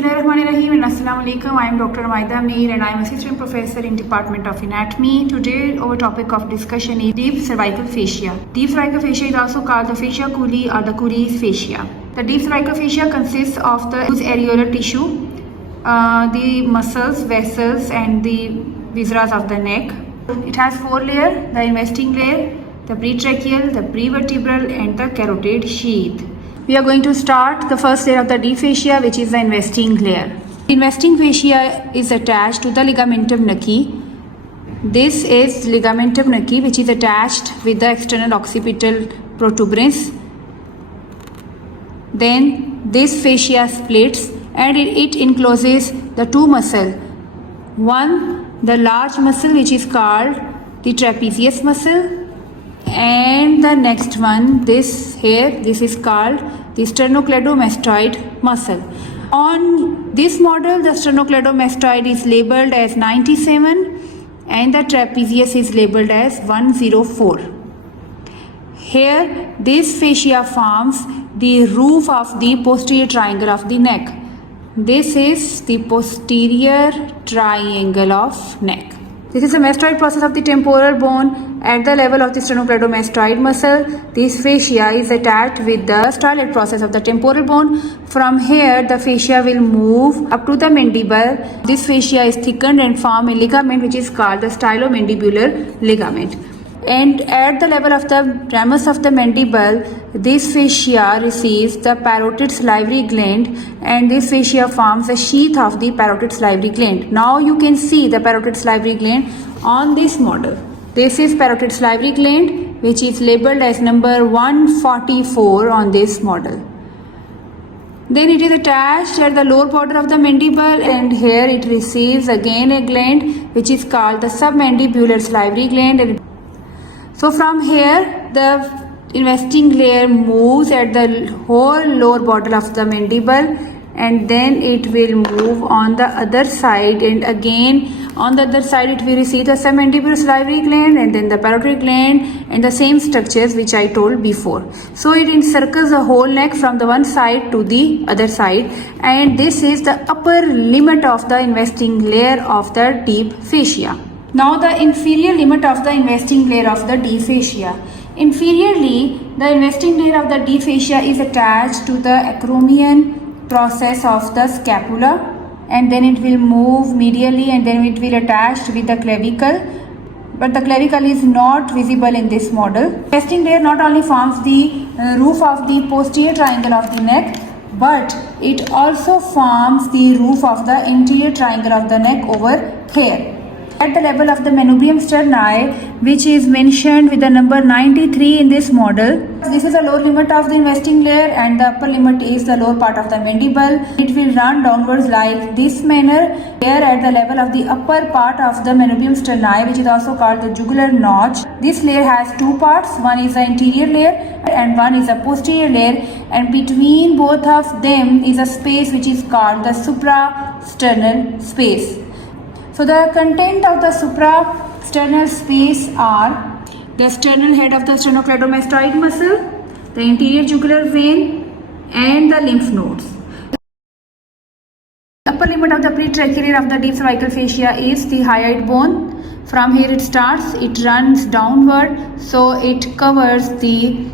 Bismillahirrahmanirrahim and Assalamu alaikum. I am Dr. Maida Mir and I am Assistant Professor in Department of Anatomy. Today our topic of discussion is deep cervical fascia. Deep cervical fascia is also called the fascia coeli or the Cooley's fascia. The deep cervical fascia consists of the loose areolar tissue, the muscles, vessels and the viscera of the neck. It has four layers: the investing layer, the pretracheal, the prevertebral and the carotid sheath. We are going to start the first layer of the deep fascia, which is the investing layer. The investing fascia is attached to the ligamentum nuchae. This is ligamentum nuchae, which is attached with the external occipital protuberance. Then this fascia splits and it encloses the two muscles. One, the large muscle, which is called the trapezius muscle, and the next one, this is called the sternocleidomastoid muscle. On this model, the sternocleidomastoid is labeled as 97 and the trapezius is labeled as 104. Here, this fascia forms the roof of the posterior triangle of the neck. This is the posterior triangle of neck. This is the mastoid process of the temporal bone at the level of the sternocleidomastoid muscle. This fascia is attached with the styloid process of the temporal bone. From here, the fascia will move up to the mandible. This fascia is thickened and form a ligament which is called the stylomandibular ligament. And at the level of the ramus of the mandible, this fascia receives the parotid salivary gland and this fascia forms a sheath of the parotid salivary gland. Now you can see the parotid salivary gland on this model. This is parotid salivary gland, which is labeled as number 144 on this model. Then it is attached at the lower border of the mandible and here it receives again a gland which is called the submandibular salivary gland. So from here, the investing layer moves at the whole lower border of the mandible and then it will move on the other side, and again on the other side it will receive the submandibular salivary gland and then the parotid gland and the same structures which I told before. So it encircles the whole neck from the one side to the other side, and this is the upper limit of the investing layer of the deep fascia. Now the inferior limit of the investing layer of the deep fascia. Inferiorly, the investing layer of the deep fascia is attached to the acromion process of the scapula, and then it will move medially and then it will attach with the clavicle, but the clavicle is not visible in this model. Investing layer not only forms the roof of the posterior triangle of the neck, but it also forms the roof of the anterior triangle of the neck over here. At the level of the manubrium sterni, which is mentioned with the number 93 in this model. This is the lower limit of the investing layer and the upper limit is the lower part of the mandible. It will run downwards like this manner. Here at the level of the upper part of the manubrium sterni, which is also called the jugular notch. This layer has two parts. One is the anterior layer and one is the posterior layer, and between both of them is a space which is called the suprasternal space. So the content of the suprasternal space are the sternal head of the sternocleidomastoid muscle, the anterior jugular vein and the lymph nodes. The upper limit of the pretracheal layer of the deep cervical fascia is the hyoid bone. From here it starts, it runs downward, so it covers the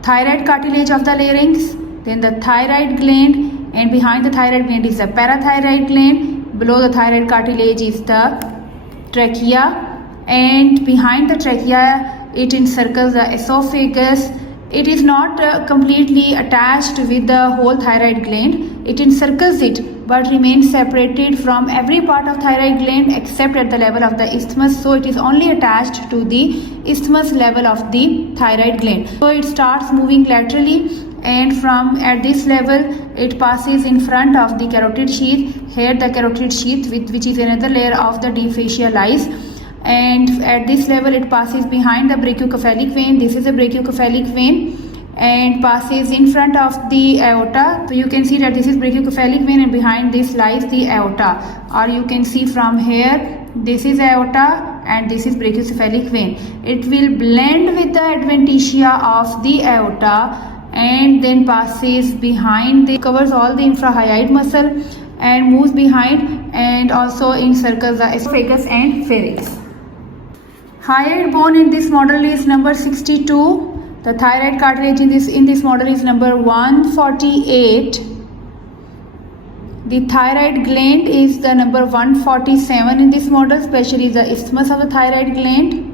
thyroid cartilage of the larynx, then the thyroid gland, and behind the thyroid gland is the parathyroid gland. Below the thyroid cartilage is the trachea, and behind the trachea it encircles the esophagus. It is not completely attached with the whole thyroid gland. It encircles it but remains separated from every part of thyroid gland except at the level of the isthmus. So it is only attached to the isthmus level of the thyroid gland. So it starts moving laterally, and from at this level it passes in front of the carotid sheath. Here the carotid sheath, which is another layer of the deep fascia, lies, and at this level it passes behind the brachiocephalic vein. This is a brachiocephalic vein and passes in front of the aorta. So you can see that this is brachiocephalic vein and behind this lies the aorta, or you can see from here this is aorta and this is brachiocephalic vein. It will blend with the adventitia of the aorta and then passes behind, covers all the infrahyoid muscle, and moves behind and also encircles the esophagus and pharynx. Hyoid bone in this model is number 62. The thyroid cartilage in this model is number 148. The thyroid gland is the number 147 in this model, especially the isthmus of the thyroid gland.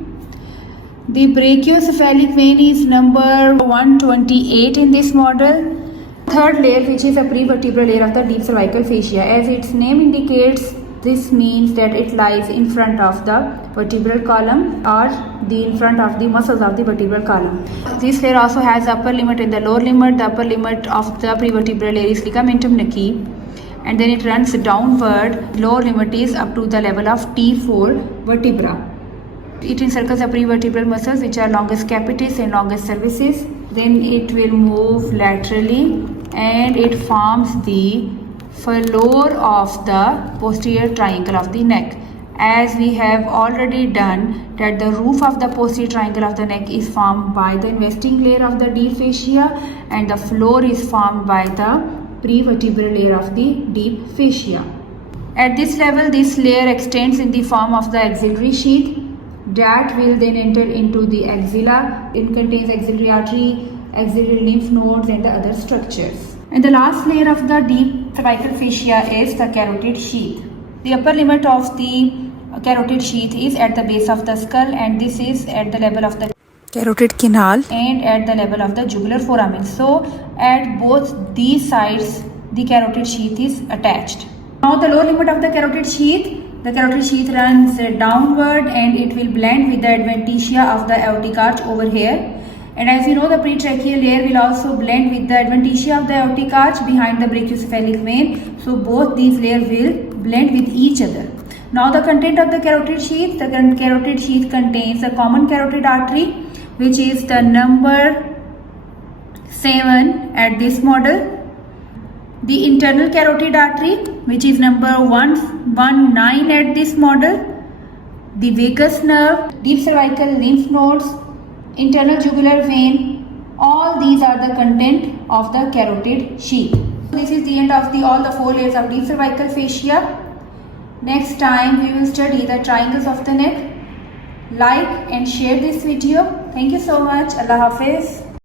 The brachiocephalic vein is number 128 in this model. Third layer, which is a prevertebral layer of the deep cervical fascia. As its name indicates, this means that it lies in front of the vertebral column or in front of the muscles of the vertebral column. This layer also has the upper limit and the lower limit. The upper limit of the prevertebral layer is ligamentum nuchae, and then it runs downward. Lower limit is up to the level of T4 vertebra. It encircles the prevertebral muscles, which are longus capitis and longus cervicis. Then it will move laterally and it forms the floor of the posterior triangle of the neck. As we have already done, that the roof of the posterior triangle of the neck is formed by the investing layer of the deep fascia, and the floor is formed by the prevertebral layer of the deep fascia. At this level, this layer extends in the form of the axillary sheath that will then enter into the axilla. It contains axillary artery, axillary lymph nodes and the other structures. And the last layer of the deep cervical fascia is the carotid sheath. The upper limit of the carotid sheath is at the base of the skull, and this is at the level of the carotid canal and at the level of the jugular foramen. So at both these sides the carotid sheath is attached. Now the lower limit of the carotid sheath runs downward and it will blend with the adventitia of the aortic arch over here. And as you know, the pretracheal layer will also blend with the adventitia of the aortic arch behind the brachiocephalic vein. So both these layers will blend with each other. Now the content of the carotid sheath. The carotid sheath contains a common carotid artery, which is the number 7 at this model. The internal carotid artery, which is number 119 at this model. The vagus nerve, deep cervical lymph nodes, internal jugular vein, all these are the content of the carotid sheath. This is the end of all the 4 layers of deep cervical fascia. Next time we will study the triangles of the neck. Like and share this video. Thank you so much. Allah Hafiz.